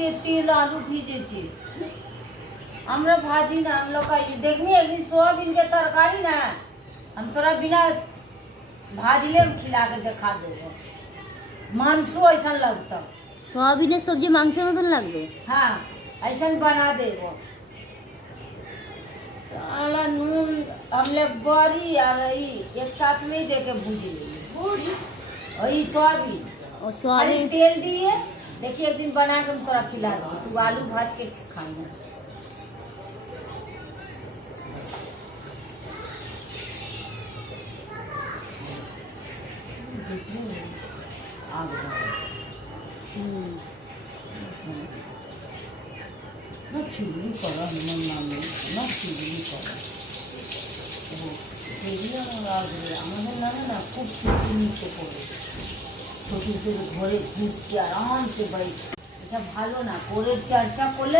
সর্ষে তেল আলু ভিজেছে। আমরা भाजी ना हम लोग का देखनी एक दिन सोयाबीन के तरकारी ना हम तोरा बिना भाजले में खिला के दिखा देबो। मांसो ऐसा लगता सोयाबीনের सब्जी মাংসের মতন লাগবে। हाँ ऐसा बना देबो। साला नून हमले बड़ी और एक साथ नहीं देके भूज लेंगे बड़ी और सोयाबीन और खाली सोयाबीन तेल दिए। देखिए एक दिन बना के हम तोरा खिला देंगे, तू आलू भाज के खाएगा। না চুগলি করা আমার নামে না চুগলি করা আমাদের নামে না খুব চুগলি নিচে করে শ্বশুরদের ঘরে ঘুরছি আরামসে বাড়ি। এটা ভালো না, করে চর্চা করলে